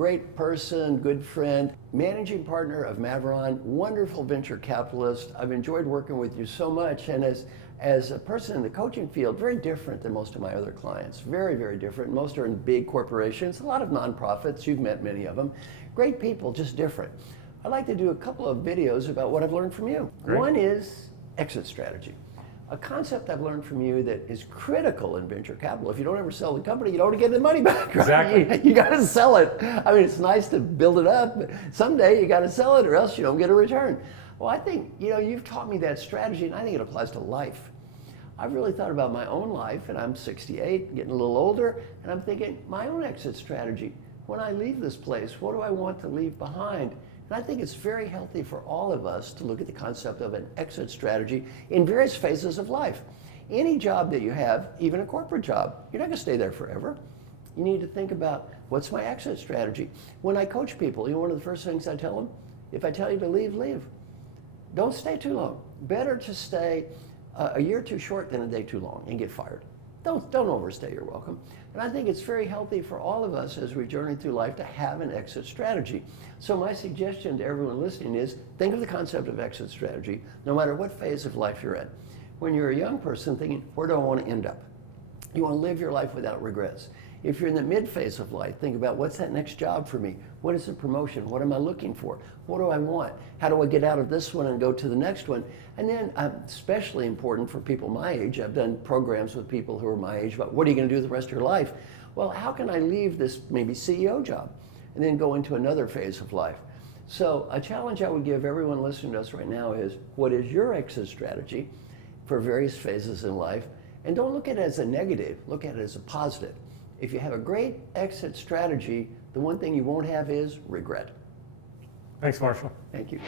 great person, good friend, managing partner of Maveron, wonderful venture capitalist. I've enjoyed working with you so much, and as a person in the coaching field, very different than most of my other clients. Very, very different. Most are in big corporations, a lot of nonprofits. You've met many of them. Great people, just different. I'd like to do a couple of videos about what I've learned from you. Great. One is exit strategy. A concept I've learned from you that is critical in venture capital. If you don't ever sell the company, you don't get the money back. Right? Exactly. You got to sell it. I mean, it's nice to build it up, but someday you got to sell it or else you don't get a return. Well, I think, you've taught me that strategy, and I think it applies to life. I've really thought about my own life, and I'm 68, getting a little older, and I'm thinking, my own exit strategy. When I leave this place, what do I want to leave behind? And I think it's very healthy for all of us to look at the concept of an exit strategy in various phases of life. Any job that you have, even a corporate job, you're not going to stay there forever. You need to think about, what's my exit strategy? When I coach people, one of the first things I tell them, if I tell you to leave, leave. Don't stay too long. Better to stay a year too short than a day too long and get fired. Don't overstay your welcome. And I think it's very healthy for all of us as we journey through life to have an exit strategy. So my suggestion to everyone listening is, think of the concept of exit strategy no matter what phase of life you're in. When you're a young person thinking, where do I want to end up? You want to live your life without regrets. If you're in the mid phase of life, think about, what's that next job for me? What is the promotion? What am I looking for? What do I want? How do I get out of this one and go to the next one? And then, especially important for people my age, I've done programs with people who are my age about, what are you going to do the rest of your life? Well, how can I leave this maybe CEO job and then go into another phase of life? So a challenge I would give everyone listening to us right now is, what is your exit strategy for various phases in life? And don't look at it as a negative, look at it as a positive. If you have a great exit strategy, the one thing you won't have is regret. Thanks, Marshall. Thank you.